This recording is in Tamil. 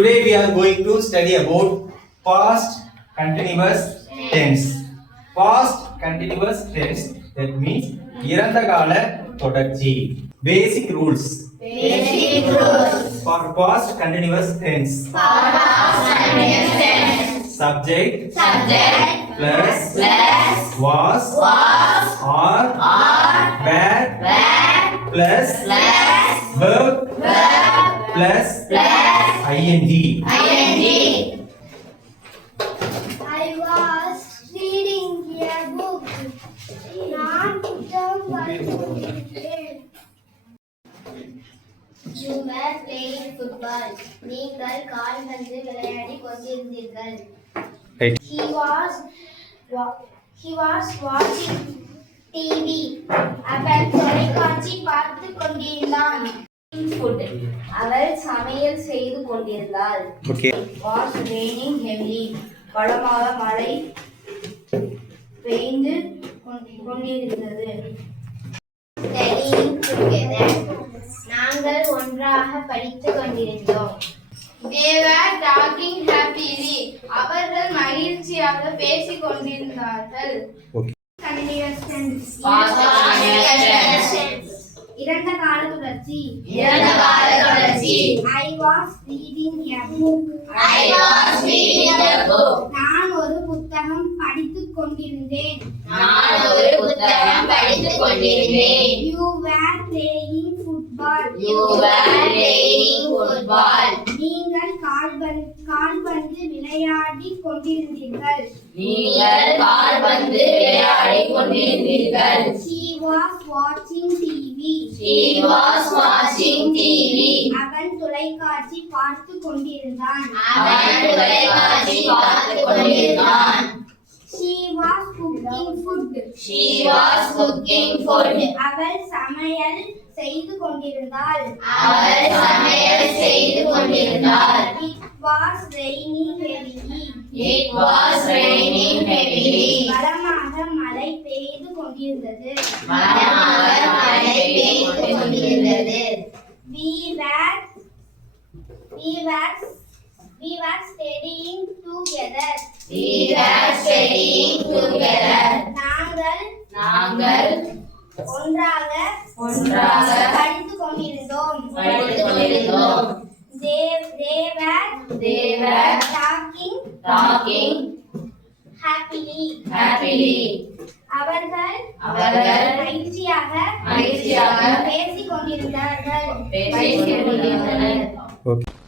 Today we are going to study about past continuous tense. Past continuous tense, that means இறந்த கால தொடர்ச்சி. Basic rules. For past continuous tense. Subject plus was or were plus verb plus ing. I was reading a book. நான் புத்தகம் படித்துக்கொண்டிருந்தேன். You were playing football. நீங்கள் கால்பந்து விளையாடிக் கொண்டிருந்தீர்கள். He was watching TV. அவன் தொலைக்காட்சி பார்த்துக் கொண்டிருந்தான். Food. அவள் சமையல் செய்து கொண்டிருந்தாள். Okay. Was raining heavily. பலமாக மழை பெய்து கொண்டிருந்தது. Studying together. நாங்கள் ஒன்றாக படித்துக் கொண்டிருந்தோம். They were talking happily. அவர்கள் மகிழ்ச்சியாக பேசிக் கொண்டிருந்தார்கள். Okay. Continuous tense. இறந்த கால தொடர்ச்சி. I was reading a book. நான் ஒரு புத்தகம் படித்துக் கொண்டிருந்தேன். You were playing football. நீங்கள் கால்பந்து விளையாடிக் கொண்டிருந்தீர்கள். She was watching TV. அவன் தொலைக்காட்சி பார்த்துக் கொண்டிருந்தான். She was cooking food. அவள் சமையல் செய்து கொண்டிருந்தாள். It was raining heavily. பலமாக மழை பெய்து கொண்டிருந்தது. We were studying together. நாங்கள் ஒன்றாக படித்துக் கொண்டிருந்தோம். They were talking happily. அவர்கள் மகிழ்ச்சியாக பேசிக் கொண்டிருந்தார்கள். Okay.